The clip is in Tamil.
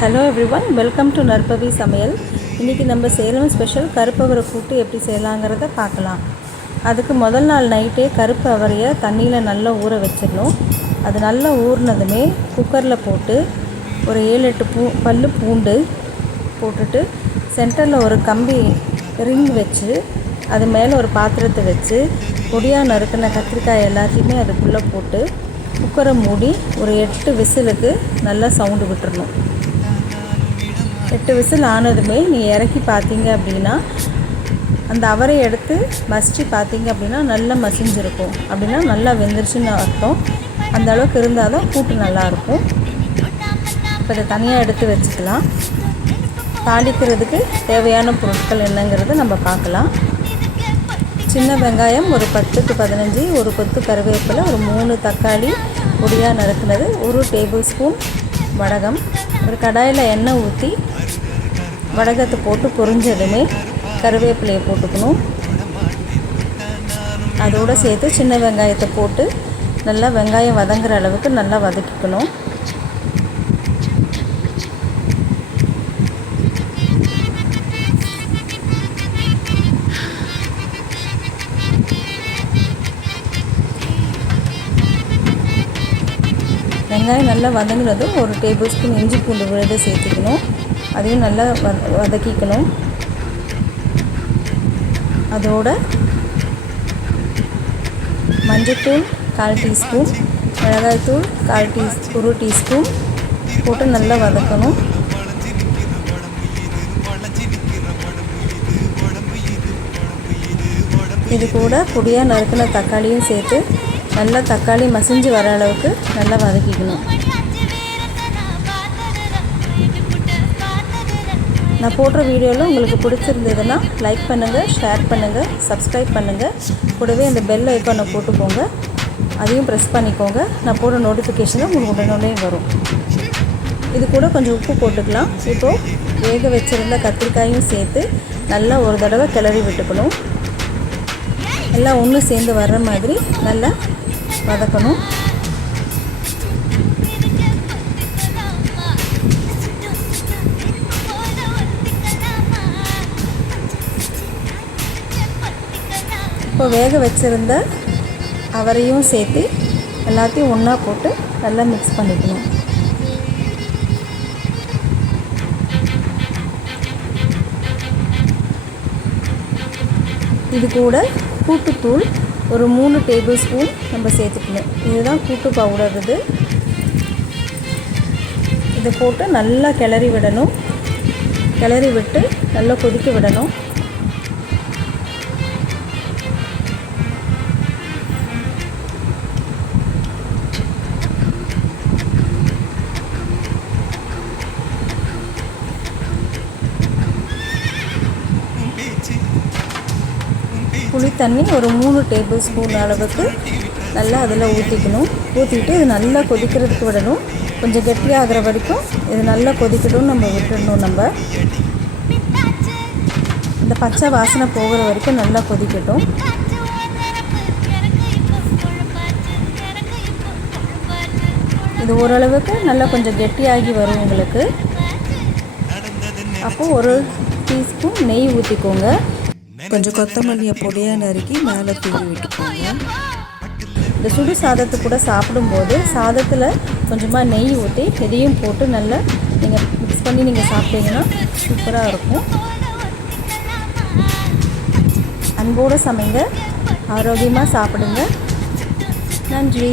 ஹலோ எவ்ரிவன், வெல்கம் டு நற்பவி சமையல். இன்றைக்கி நம்ம சேலம் ஸ்பெஷல் கருப்பு அவரை கூட்டு எப்படி செய்யலாங்கிறத பார்க்கலாம். அதுக்கு முதல் நாள் நைட்டே கருப்பு அவரையை தண்ணியில் நல்லா ஊற வச்சிடணும். அது நல்லா ஊறினதுமே குக்கரில் போட்டு ஒரு 7-8 பல்லு பூண்டு போட்டுட்டு சென்டரில் ஒரு கம்பி ரிங் வச்சு அது மேலே ஒரு பாத்திரத்தை வச்சு பொடியாக நறுக்கின கத்திரிக்காய் எல்லாத்தையுமே அதுக்குள்ளே போட்டு குக்கரை மூடி ஒரு 8 விசிலுக்கு நல்லா சவுண்டு விட்டுறணும். 8 விசில் ஆனதுமே நீ இறக்கி பார்த்தீங்க அப்படின்னா அந்த அவரை எடுத்து மசிச்சு பார்த்தீங்க அப்படின்னா நல்லா மசிஞ்சிருக்கும். அப்படின்னா நல்லா வெந்துருச்சுன்னு அர்த்தம். அந்த அளவுக்கு இருந்தால் தான் கூட்டு நல்லாயிருக்கும். இப்போ இதை தனியாக எடுத்து வச்சுக்கலாம். தாளிக்கிறதுக்கு தேவையான பொருட்கள் என்னங்கிறத நம்ம பார்க்கலாம். சின்ன வெங்காயம் ஒரு 10-15, ஒரு கொத்து கருவேப்பிலை, ஒரு 3 தக்காளி பொடியாக நறுக்குனது, 1 டேபிள் ஸ்பூன் வடகம். ஒரு கடாயில் எண்ணெய் ஊற்றி வடகத்தை போட்டு பொரிஞ்சதுமே கருவேப்பிலையை போட்டுக்கணும். அதோடு சேர்த்து சின்ன வெங்காயத்தை போட்டு நல்லா வெங்காயம் வதங்குற அளவுக்கு நல்லா வதக்கிக்கணும். வெங்காயம் நல்லா வதங்கினதும் ஒரு டேபிள் ஸ்பூன் இஞ்சி பூண்டு விழுது சேர்த்துக்கணும். அதையும் நல்லா வதக்கிக்கணும். அதோட மஞ்சள்தூள் 1/4 டீஸ்பூன், மிளகாய்த்தூள் 1 டீஸ்பூன் போட்டு நல்லா வதக்கணும். இது கூட பொடியாக நறுக்கின தக்காளியும் சேர்த்து நல்லா தக்காளி மசிஞ்சு வர அளவுக்கு நல்லா வதக்கிக்கணும். நான் போடுற வீடியோவில் உங்களுக்கு பிடிச்சிருந்ததுன்னா லைக் பண்ணுங்கள், ஷேர் பண்ணுங்கள், சப்ஸ்கிரைப் பண்ணுங்கள். கூடவே அந்த பெல் ஐக்கானை போட்டுக்கோங்க, அதையும் ப்ரெஸ் பண்ணிக்கோங்க. நான் போடுற நோட்டிஃபிகேஷனை உங்களுக்கு உடனே வரும். இது கூட கொஞ்சம் உப்பு போட்டுக்கலாம். இப்போது வேக வச்சுருந்த கத்திரிக்காயும் சேர்த்து நல்லா ஒரு தடவை கிளறி விட்டுக்கணும். எல்லாம் ஒன்று சேர்ந்து வர்ற மாதிரி நல்லா வதக்கணும். இப்போ வேக வச்சுருந்த அவரையும் சேர்த்து எல்லாத்தையும் ஒன்றா போட்டு நல்லா மிக்ஸ் பண்ணிக்கணும். இது கூட கூட்டுத்தூள் ஒரு 3 டேபிள் ஸ்பூன் நம்ம சேர்த்துக்கணும். இதுதான் கூட்டு பவுடர். இதை போட்டு நல்லா கிளறி விடணும். கிளறி விட்டு நல்லா கொதிக்க விடணும். புளி தண்ணி ஒரு 3 டேபிள் ஸ்பூன் அளவுக்கு நல்லா அதில் ஊற்றிக்கணும். ஊற்றிட்டு இது நல்லா கொதிக்கிறதுக்கு விடணும். கொஞ்சம் கெட்டியாகிற வரைக்கும் இது நல்லா கொதிக்கணும்னு நம்ம விட்டுடணும். நம்ம இந்த பச்சை வாசனை போகிற வரைக்கும் நல்லா கொதிக்கட்டும். இது ஓரளவுக்கு நல்லா கொஞ்சம் கெட்டியாகி வரும் உங்களுக்கு. அப்போது ஒரு டீஸ்பூன் நெய் ஊற்றிக்கோங்க. கொஞ்சம் கொத்தமல்லியை பொடியாக நறுக்கி மேலே தூவி விட்டுக்கோங்க. இந்த சுடு சாதத்து கூட சாப்பிடும்போது சாதத்தில் கொஞ்சமாக நெய் ஊற்றி இதையும் போட்டு நல்லா நீங்கள் மிக்ஸ் பண்ணி நீங்கள் சாப்பிட்டீங்கன்னா சூப்பராக இருக்கும். அன்போடு சமைங்க, ஆரோக்கியமாக சாப்பிடுங்க. நன்றி.